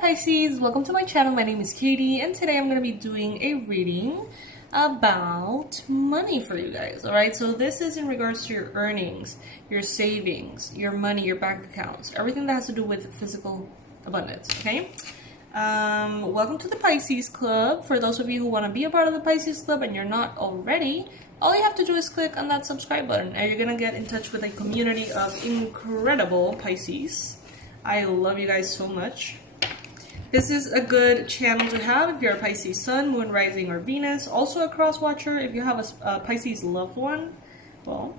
Pisces, welcome to my channel. My name is Katie and today I'm going to be doing a reading about money for you guys. Alright, so this is in regards to your earnings, your savings, your money, your bank accounts, everything that has to do with physical abundance. Okay, welcome to the Pisces Club. For those of you who want to be a part of the Pisces Club and you're not already, all you have to do is click on that subscribe button and you're going to get in touch with a community of incredible Pisces. I love you guys so much. This is a good channel to have if you're a Pisces Sun, Moon, Rising, or Venus. Also a cross watcher if you have a Pisces loved one. Well,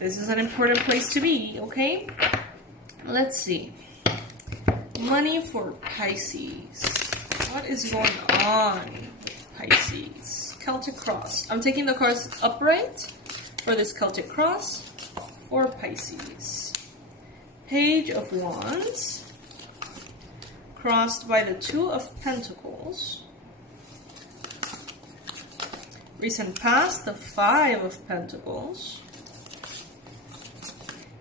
this is an important place to be, okay? Let's see. Money for Pisces. What is going on with Pisces? Celtic cross. I'm taking the cards upright for this Celtic cross for Pisces. Page of Wands. Crossed by the Two of Pentacles. Recent past, the Five of Pentacles.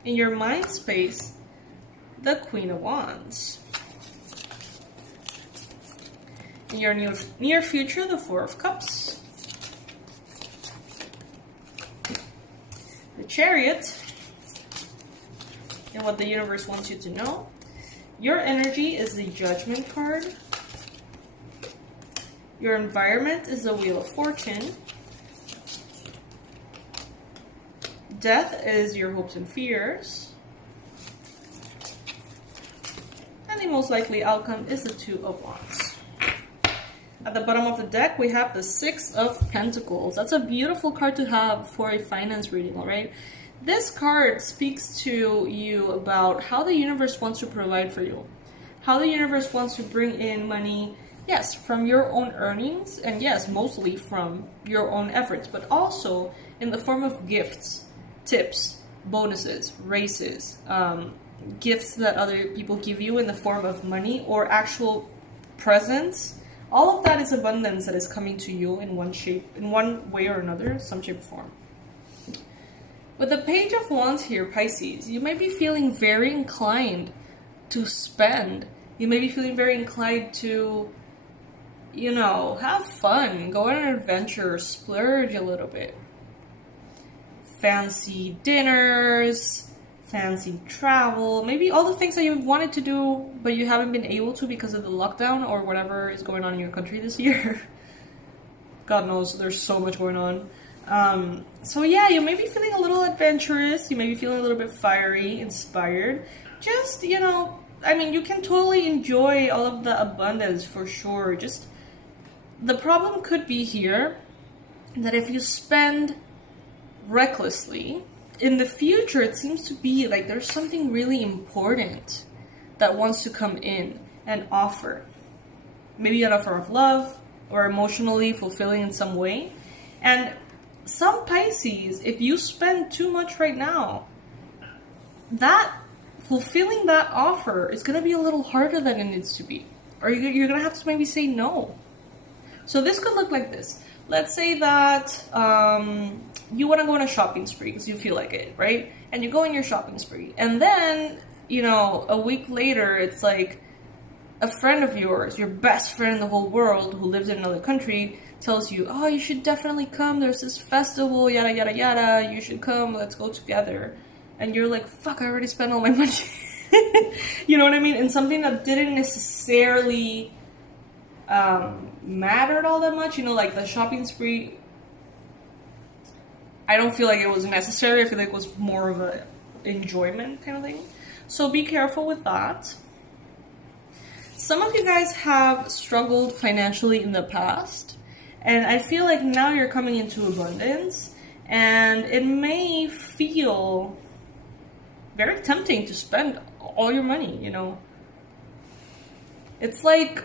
In your mind space, the Queen of Wands. In your near future, the Four of Cups. The Chariot. And what the universe wants you to know. Your energy is the Judgment card. Your environment is the Wheel of Fortune. Death is your hopes and fears. And the most likely outcome is the Two of Wands. At the bottom of the deck, we have the Six of Pentacles. That's a beautiful card to have for a finance reading, all right? This card speaks to you about how the universe wants to provide for you. How the universe wants to bring in money, yes, from your own earnings, and yes, mostly from your own efforts, but also in the form of gifts, tips, bonuses, raises, gifts that other people give you in the form of money or actual presents. All of that is abundance that is coming to you in one way or another, some shape or form. With the Page of Wands here, Pisces, you may be feeling very inclined to spend. You may be feeling very inclined to, you know, have fun, go on an adventure, splurge a little bit. Fancy dinners, fancy travel, maybe all the things that you've wanted to do, but you haven't been able to because of the lockdown or whatever is going on in your country this year. God knows, there's so much going on. So yeah, you may be feeling a little adventurous, you may be feeling a little bit fiery, inspired. Just, you know, I mean, you can totally enjoy all of the abundance for sure. Just, the problem could be here that if you spend recklessly, in the future it seems to be like there's something really important that wants to come in and offer. Maybe an offer of love or emotionally fulfilling in some way. And some Pisces, if you spend too much right now, that fulfilling that offer is going to be a little harder than it needs to be. Or you're going to have to maybe say no. So this could look like this. Let's say that you want to go on a shopping spree because you feel like it, right? And you go on your shopping spree. And then, you know, a week later, it's like a friend of yours, your best friend in the whole world who lives in another country, tells you, oh, you should definitely come, there's this festival, yada, yada, yada, you should come, let's go together. And you're like, fuck, I already spent all my money. You know what I mean? And something that didn't necessarily mattered all that much, you know, like the shopping spree, I don't feel like it was necessary. I feel like it was more of a enjoyment kind of thing. So be careful with that. Some of you guys have struggled financially in the past. And I feel like now you're coming into abundance and it may feel very tempting to spend all your money, you know. It's like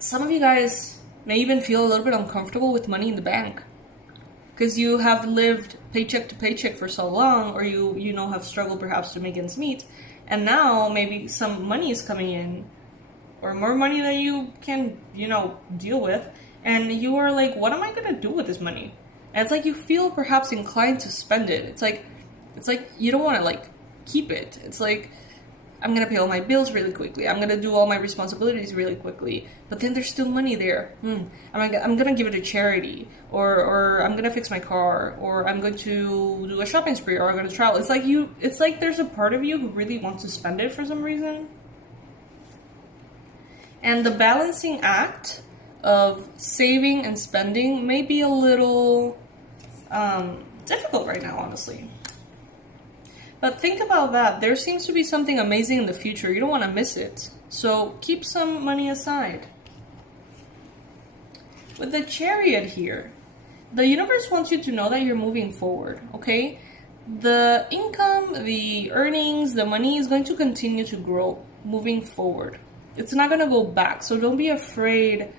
some of you guys may even feel a little bit uncomfortable with money in the bank because you have lived paycheck to paycheck for so long, or you know, have struggled perhaps to make ends meet. And now maybe some money is coming in or more money that you can, you know, deal with. And you are like, what am I going to do with this money? And it's like you feel perhaps inclined to spend it. It's like you don't want to like keep it. It's like I'm gonna pay all my bills really quickly. I'm gonna do all my responsibilities really quickly. But then there's still money there. I'm gonna give it to charity, or I'm gonna fix my car, or I'm going to do a shopping spree, or I'm gonna travel. It's like there's a part of you who really wants to spend it for some reason. And the balancing act of saving and spending may be a little difficult right now, honestly. But think about that. There seems to be something amazing in the future. You don't want to miss it. So keep some money aside. With the Chariot here, the universe wants you to know that you're moving forward, okay? The income, the earnings, the money is going to continue to grow moving forward. It's not going to go back. So don't be afraid,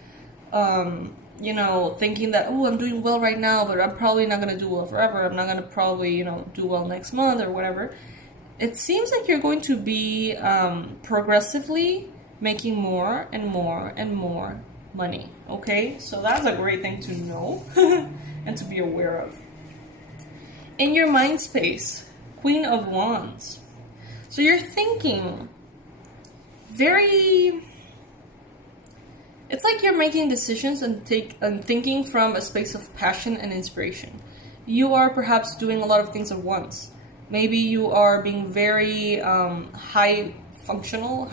thinking that, oh, I'm doing well right now, but I'm probably not going to do well forever. I'm not going to probably, do well next month or whatever. It seems like you're going to be progressively making more and more and more money, okay? So that's a great thing to know and to be aware of. In your mind space, Queen of Wands. So you're thinking it's like you're making decisions and thinking from a space of passion and inspiration. You are perhaps doing a lot of things at once. Maybe you are being very highly functional,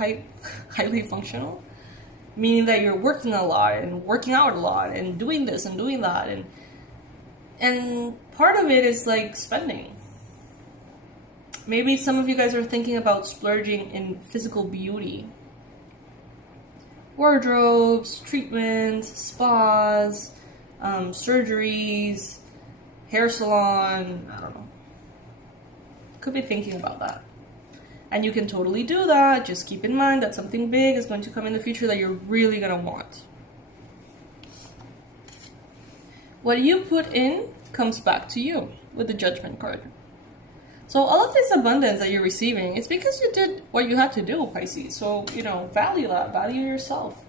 meaning that you're working a lot and working out a lot and doing this and doing that, and part of it is like spending. Maybe some of you guys are thinking about splurging in physical beauty. Wardrobes, treatments, spas, surgeries, hair salon, I don't know. Could be thinking about that. And you can totally do that. Just keep in mind that something big is going to come in the future that you're really going to want. What you put in comes back to you with the Judgment card. So all of this abundance that you're receiving, it's because you did what you had to do, Pisces. So, value that. Value yourself.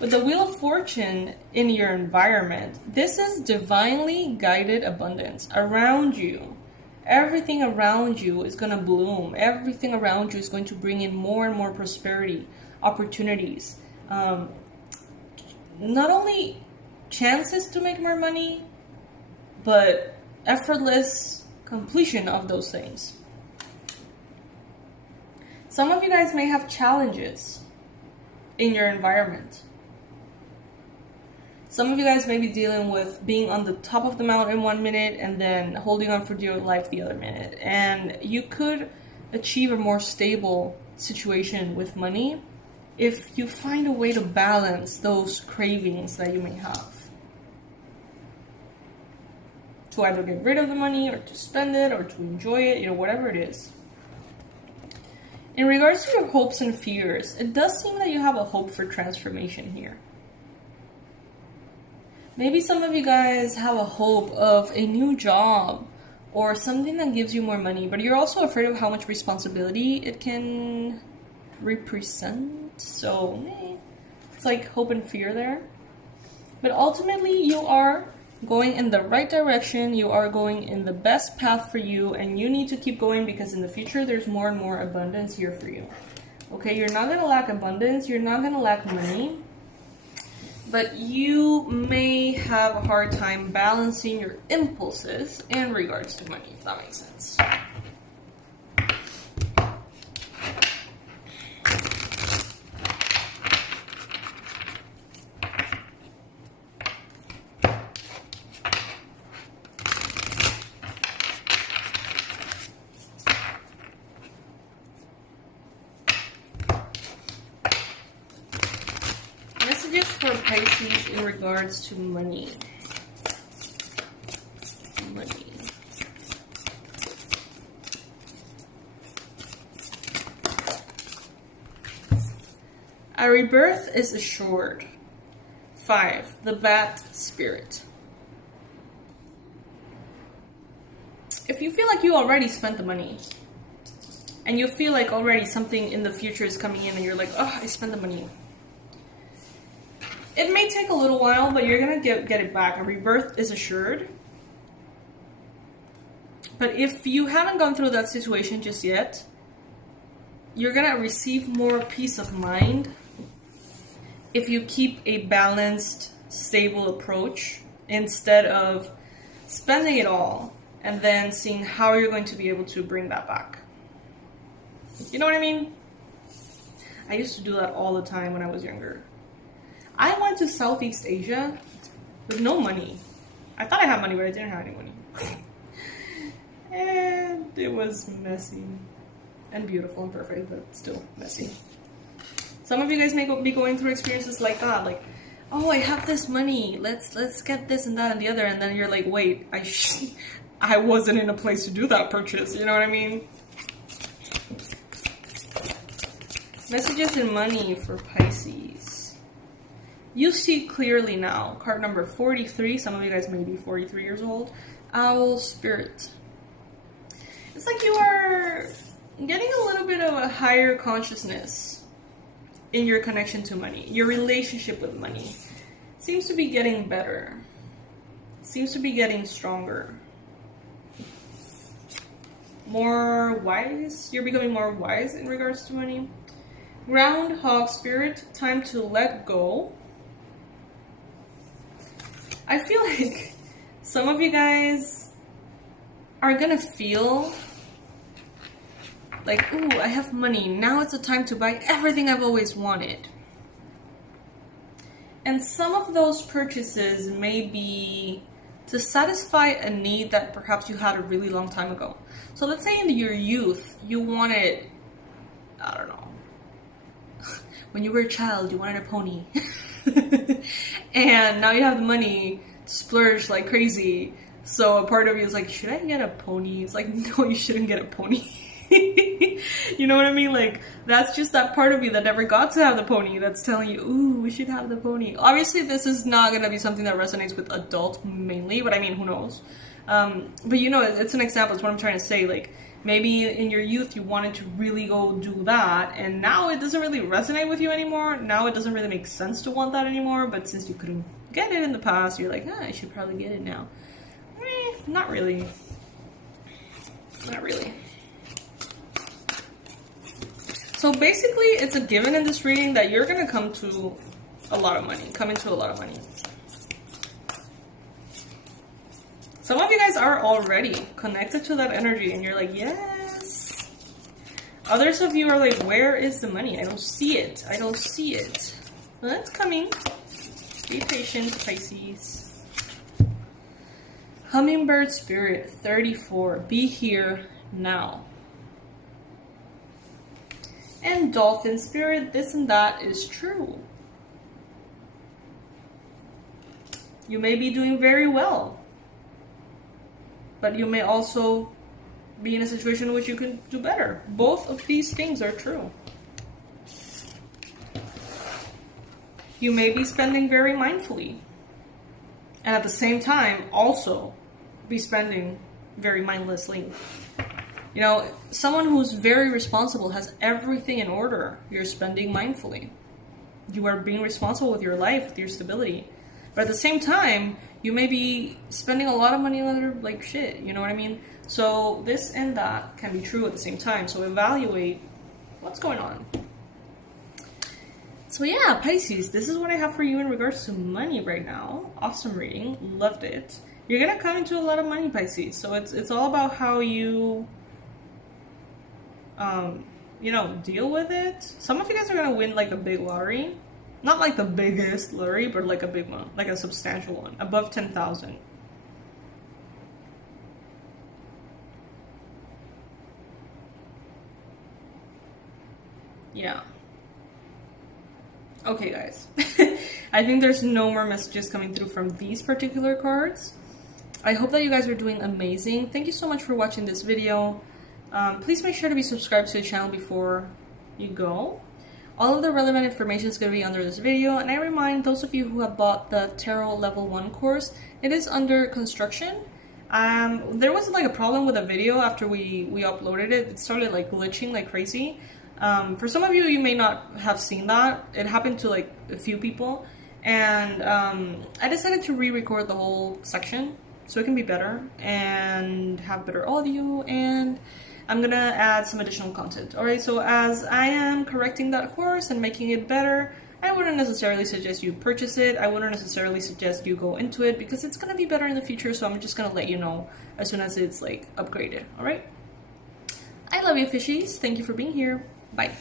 With the Wheel of Fortune in your environment, this is divinely guided abundance around you. Everything around you is going to bloom. Everything around you is going to bring in more and more prosperity, opportunities. Not only chances to make more money, but effortless completion of those things. Some of you guys may have challenges in your environment. Some of you guys may be dealing with being on the top of the mountain 1 minute and then holding on for dear life the other minute. And you could achieve a more stable situation with money if you find a way to balance those cravings that you may have. To either get rid of the money or to spend it or to enjoy it, whatever it is. In regards to your hopes and fears, it does seem that you have a hope for transformation here. Maybe some of you guys have a hope of a new job or something that gives you more money, but you're also afraid of how much responsibility it can represent. So it's like hope and fear there. But ultimately, you are going in the right direction. You are going in the best path for you, and you need to keep going because in the future, there's more and more abundance here for you. Okay, you're not going to lack abundance. You're not going to lack money. But you may have a hard time balancing your impulses in regards to money, if that makes sense. For Pisces in regards to money. A rebirth is assured. 5. The Bat Spirit. If you feel like you already spent the money, and you feel like already something in the future is coming in and you're like, oh, I spent the money. It may take a little while, but you're going to get it back. A rebirth is assured. But if you haven't gone through that situation just yet, you're gonna receive more peace of mind if you keep a balanced, stable approach instead of spending it all and then seeing how you're going to be able to bring that back. You know what I mean? I used to do that all the time when I was younger. I went to Southeast Asia with no money. I thought I had money, but I didn't have any money. And it was messy and beautiful and perfect, but still messy. Some of you guys may be going through experiences like that, like, oh, I have this money, let's get this and that and the other, and then you're like, wait, I wasn't in a place to do that purchase, you know what I mean? Messages in money for Pisces. You see clearly now. Card number 43. Some of you guys may be 43 years old. Owl Spirit. It's like you are getting a little bit of a higher consciousness in your connection to money. Your relationship with money seems to be getting better. Seems to be getting stronger. More wise. You're becoming more wise in regards to money. Groundhog Spirit, time to let go. I feel like some of you guys are gonna feel like, ooh, I have money. Now it's the time to buy everything I've always wanted. And some of those purchases may be to satisfy a need that perhaps you had a really long time ago. So let's say in your youth, you wanted, I don't know, when you were a child, you wanted a pony. And now you have the money to splurge like crazy. So a part of you is like, should I get a pony? It's like, no, you shouldn't get a pony. You know what I mean? Like, that's just that part of you that never got to have the pony that's telling you, ooh, we should have the pony. Obviously, this is not going to be something that resonates with adults mainly, but I mean, who knows? But you know, it's an example. It's what I'm trying to say. Like, maybe in your youth, you wanted to really go do that, and now it doesn't really resonate with you anymore. Now it doesn't really make sense to want that anymore, but since you couldn't get it in the past, you're like, I should probably get it now. Not really. Not really. So basically, it's a given in this reading that you're going to come into a lot of money. Some of you guys are already connected to that energy and you're like, yes. Others of you are like, where is the money? I don't see it. I don't see it. Well, it's coming. Be patient, Pisces. Hummingbird Spirit, 34. Be here now. And Dolphin Spirit, this and that is true. You may be doing very well, but you may also be in a situation in which you can do better. Both of these things are true. You may be spending very mindfully, and at the same time also be spending very mindlessly. You know, someone who's very responsible has everything in order. You're spending mindfully. You are being responsible with your life, with your stability. But at the same time, you may be spending a lot of money on other, like, shit. You know what I mean? So this and that can be true at the same time. So evaluate what's going on. So yeah, Pisces, this is what I have for you in regards to money right now. Awesome reading. Loved it. You're going to come into a lot of money, Pisces. So it's all about how you... you know, deal with it. Some of you guys are gonna win like a big lottery, not like the biggest lottery, but like a big one, like a substantial one, above 10,000. Yeah. Okay, guys. I think there's no more messages coming through from these particular cards. I hope that you guys are doing amazing. Thank you so much for watching this video. Please make sure to be subscribed to the channel before you go. All of the relevant information is going to be under this video, and I remind those of you who have bought the Tarot Level 1 course, it is under construction. There was like a problem with the video after we uploaded it. It started like glitching like crazy. For some of you, you may not have seen that. It happened to like a few people, and I decided to re-record the whole section so it can be better and have better audio and I'm gonna add some additional content. Alright, so as I am correcting that horse and making it better, I wouldn't necessarily suggest you purchase it. I wouldn't necessarily suggest you go into it because it's gonna be better in the future, so I'm just gonna let you know as soon as it's like upgraded. Alright? I love you, fishies. Thank you for being here. Bye.